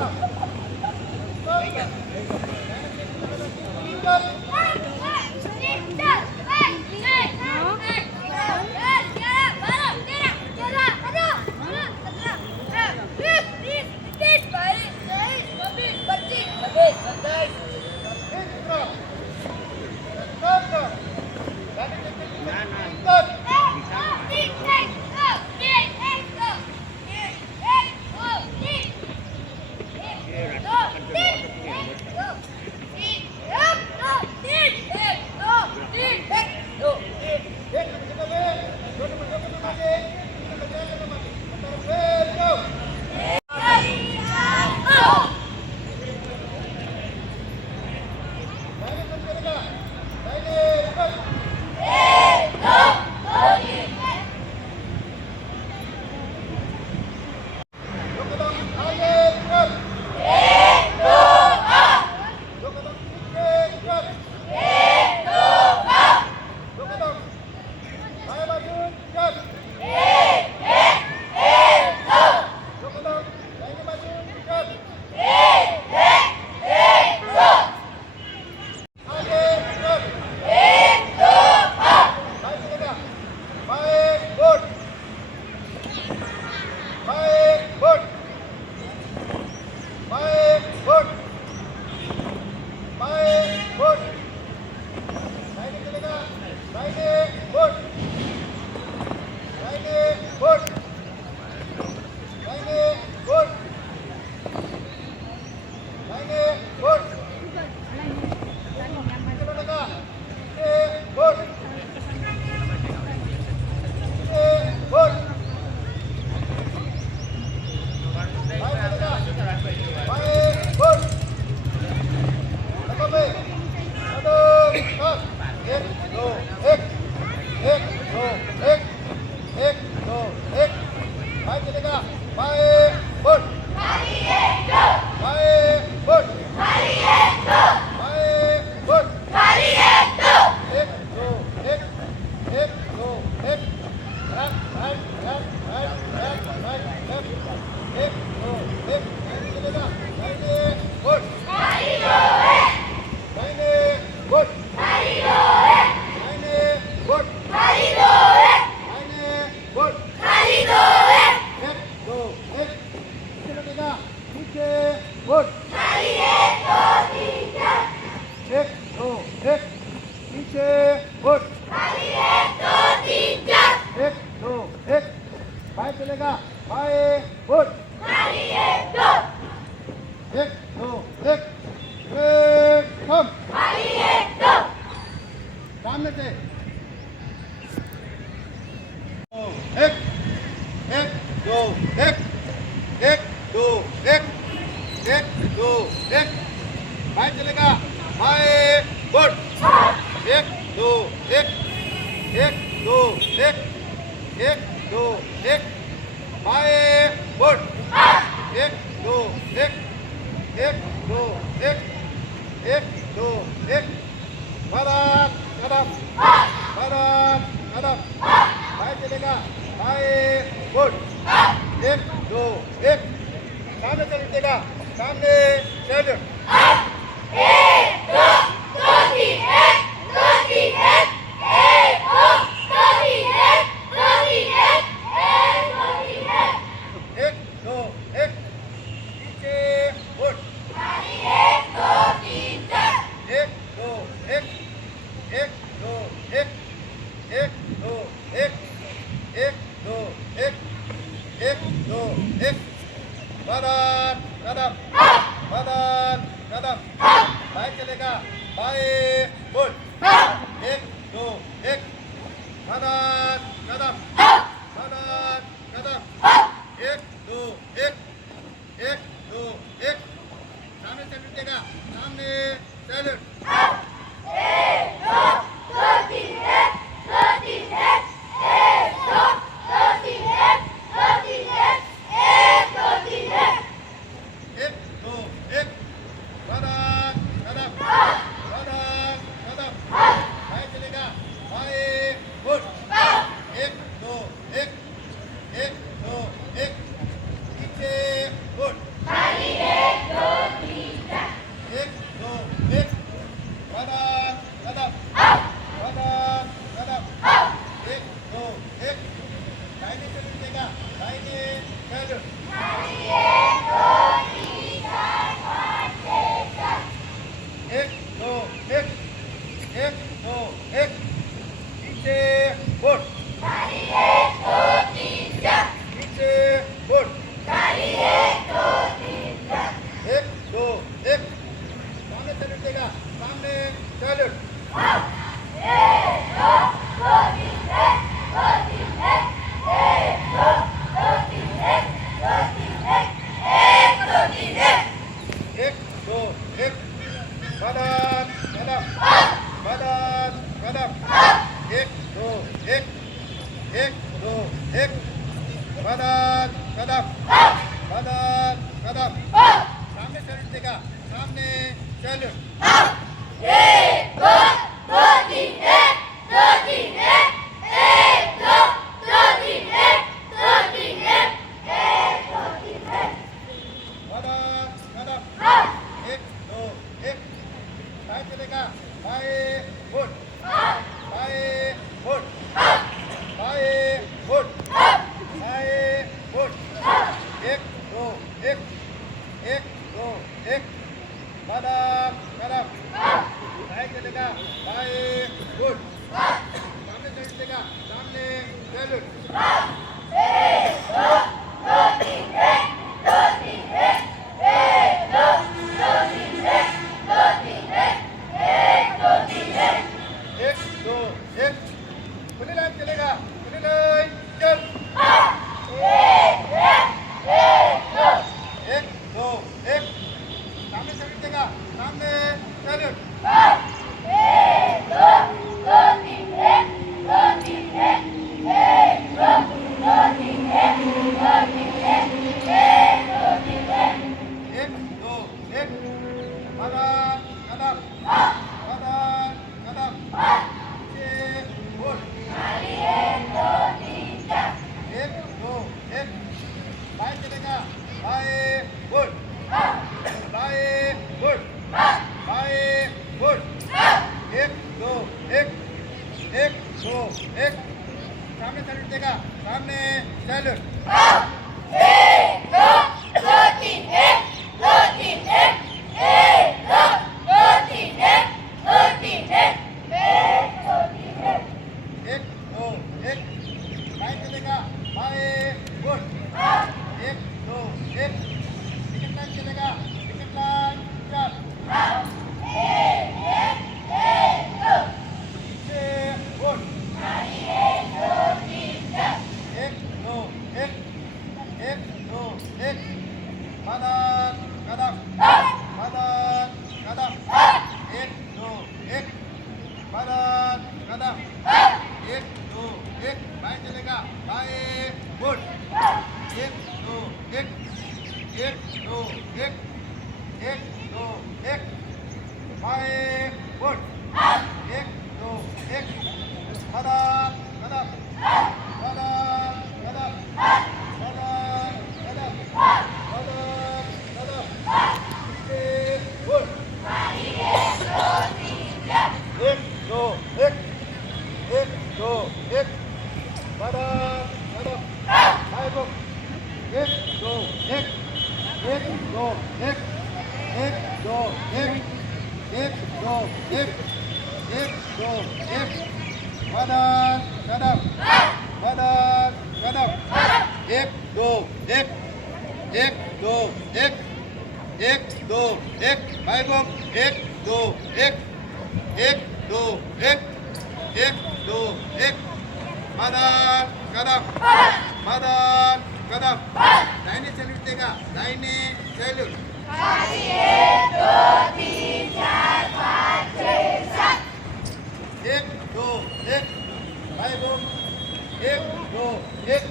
Bye. मदद कदम मदद कदम सामने सैल्यूट देगा सामने सैल्यूट एक दो तीन एक दो तीन एक एक दो तीन एक दो तीन एक दो तीन एक मदद कदम एक दो एक बाएं चलेगा बाएं फुट बाएं फुट बाएं फुट बाएं फुट एक दो एक मदद कदम बाएं चलेगा बाएं फुट सामने चलेगा सामने सैल्यूट एक दो एक खुली लाइन चलेगा खुली लाइन चल एक दो एक सामने सैल्यूट देगा सामने सैल्यूट एक दो एक मदद कदम मदद कदम पीछे फुट एक दो एक बाएं चलेगा बाएं फुट बाएं फुट बाएं फुट एक दो एक सामने सैल्यूट देगा सामने सैल्यूट एक दो एक बाएं चलेगा बाएं फुट एक दो एक विकेट लाइन चलेगा विकेट लाइन चल पीछे फुट एक दो एक मदद कदम एक दो एक मदद कदम एक दो एक बाएं चलेगा बाएं फुट एक दो एक बाएं फुट एक दो एक मदद कदम पीछे फुट एक दो एक मदद कदम बाएं फुट एक दो एक मदद कदम एक दो एक बाएं फुट एक दो एक मदद कदम दाहिने सैल्यूट देगा दाहिने सैल्यूट एक दो एक बाएं फुट एक दो एक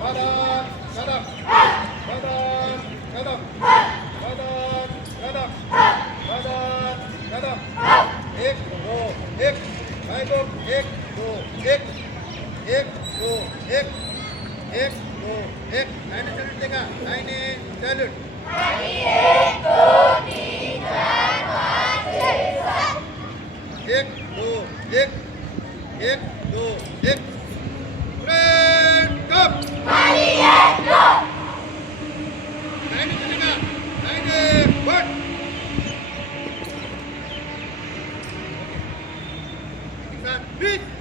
मदद कदम एक दो एक बाएं फुट एक दो एक दाहिने सैल्यूट देगा दाहिने सैल्यूट एक दो एक फ्रेंड कप दाहिने चलेगा दाहिने फुट बीच